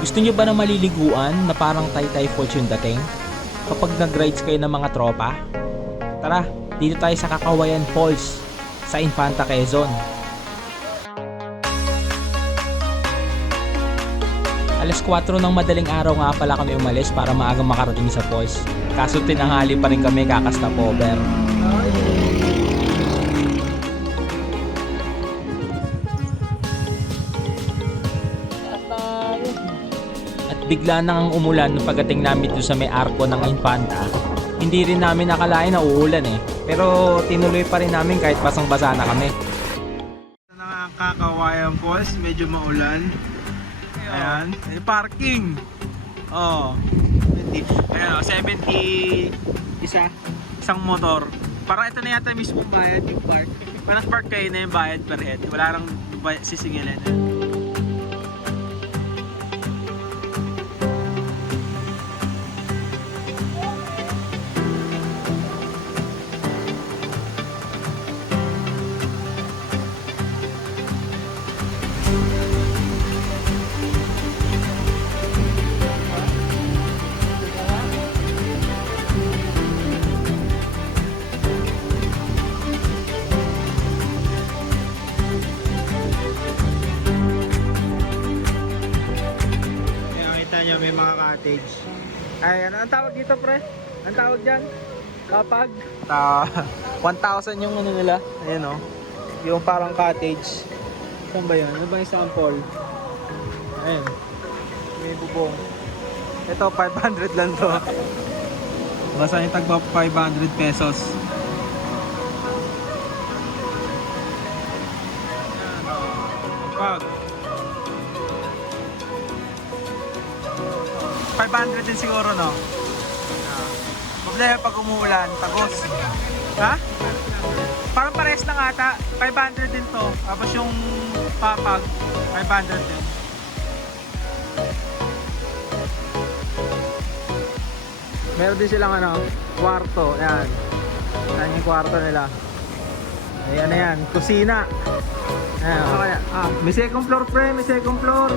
Gusto nyo ba na maliliguan na parang Taytay Falls yung dating? Kapag nag-rides kayo ng mga tropa? Tara, dito tayo sa Kakawayan Falls sa Infanta, Quezon. Alas 4 ng madaling araw nga pala kami umalis para maagang makarating sa falls. Kaso tinanghali pa rin kami kaka-stopover. At bigla nang umulan nung pagdating namin doon sa may arko ng Infanta. Hindi rin namin nakalain na uulan eh. Pero tinuloy pa rin namin kahit basang-basa na kami. Ito na ang Kakawayan Falls, medyo maulan. Ayan, may parking. Oh, 70. Ayan, 70 isang motor. Parang ito na yata mismo bayad yung park. Parang park kayo na yung bayad per head. Wala nang sisingilan. May mga cottage. Ay, ano ang tawag dito, pre? Ang tawag dyan? Kapag? 1,000 yung ano nila. Ayan o. Yung parang cottage. Saan ba yun? Ano ba yung sample? Ayan. May bubong. Ito, 500 lang to. Basta yung tagpa 500 pesos. Ayan o. Kapag. 500 din siguro, no? Problema pag umuulan, tagos. Ha? Parang pares lang ata. 500 din to. Tapos yung papag, 500 din. Meron din silang ano, kwarto. Ayan. Ayan yung kwarto nila. Ayan na yan. Kusina. Ayan. Ano kaya? May second floor, pre. May second floor.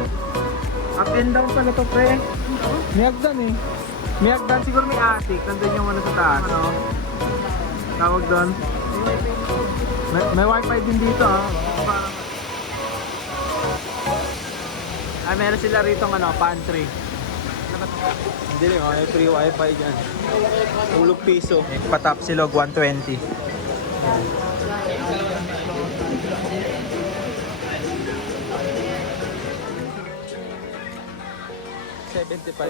Up and down pala to, pre. May hagdan eh. May hagdan, siguro may attic. Nandun yung ano sa taas. Ano? Tawag doon. May wifi din dito ah. Meron sila rito ano, pantry. Hindi rin, may free wifi dyan. 10 piso. Patap silog 120. 75.